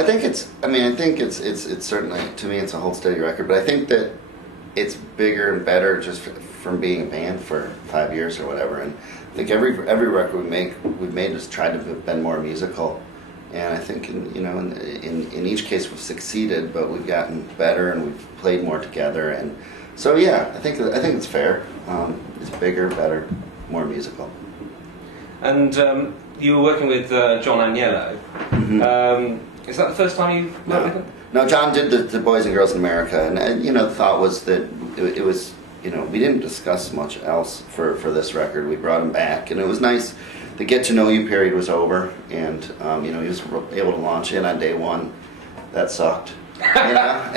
I think it's certainly, to me, it's a hold steady record. But I think that it's bigger and better just from being a band for 5 years or whatever. And I think every record we've made has tried to have been more musical. And I think in each case we've succeeded, but we've gotten better and we've played more together. And so yeah, I think it's fair. It's bigger, better, more musical. And you were working with John Agnello. Mm-hmm. Is that the first time you worked with him? No, John did the Boys and Girls in America, and the thought was that it was, we didn't discuss much else for this record. We brought him back, and it was nice. The get to know you period was over, and he was able to launch in on day one. That sucked. That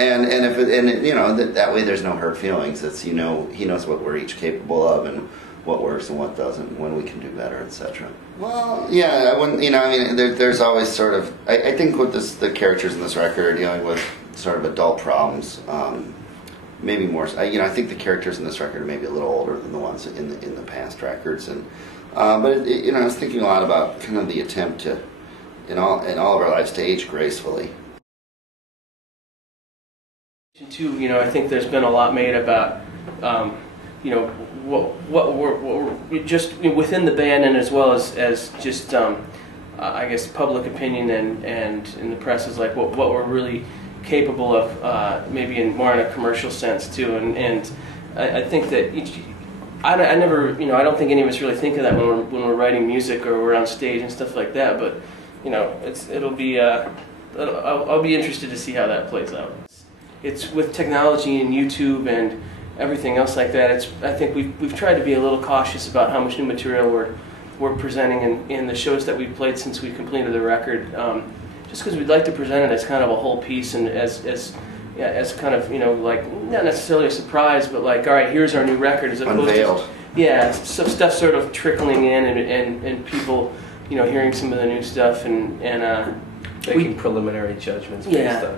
way there's no hurt feelings. It's he knows what we're each capable of and what works and what doesn't, and when we can do better, etc. Well, yeah, I wouldn't. There's always sort of. I think with the characters in this record are dealing with sort of adult problems. Maybe more. I think the characters in this record are maybe a little older than the ones in the past records, and but I was thinking a lot about kind of the attempt to, in all of our lives, to age gracefully. Too, I think there's been a lot made about, what we're just within the band, and as well as just, I guess, public opinion and in the press is like what we're really capable of, maybe more in a commercial sense too, and I think that I don't think any of us really think of that when we're writing music or we're on stage and stuff like that, but it'll be I'll be interested to see how that plays out. It's with technology and YouTube and everything else like that. I think we've tried to be a little cautious about how much new material we're presenting in the shows that we've played since we completed the record. Just because we'd like to present it as kind of a whole piece and as kind of like not necessarily a surprise, but like, all right, here's our new record, as opposed unveiled. To some stuff sort of trickling in and people hearing some of the new stuff and making preliminary judgments based on.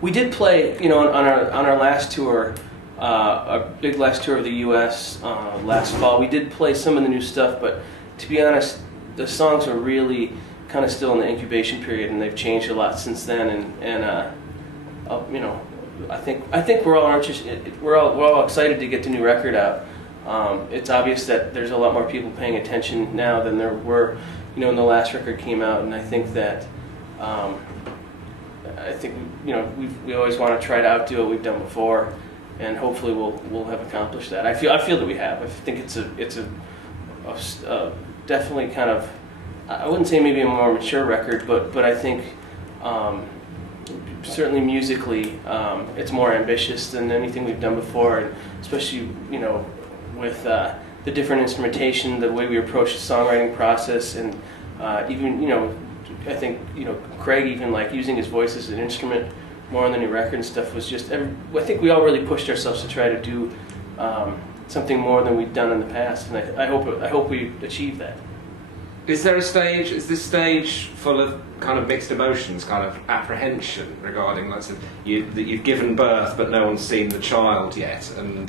We did play, on our last tour, our big last tour of the U.S. Last fall. We did play some of the new stuff, but to be honest, the songs are really kind of still in the incubation period, and they've changed a lot since then. And I think we're all excited to get the new record out. It's obvious that there's a lot more people paying attention now than there were, when the last record came out, and I think that. We always want to try to outdo what we've done before, and hopefully we'll have accomplished that. I feel that we have. I think it's a definitely kind of, I wouldn't say maybe a more mature record, but I think certainly musically it's more ambitious than anything we've done before, and especially with the different instrumentation, the way we approach the songwriting process, and even I think Craig even like using his voice as an instrument more on the new record and stuff was just. I think we all really pushed ourselves to try to do something more than we've done in the past, and I hope we achieve that. Is there a stage? Is this stage full of kind of mixed emotions, kind of apprehension regarding, let's say, that you've given birth but no one's seen the child yet, and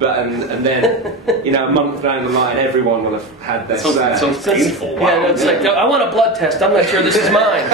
then a month down the line, everyone will have had their say. Sounds painful. Wow. Yeah, it's like, I want a blood test. I'm not sure this is mine.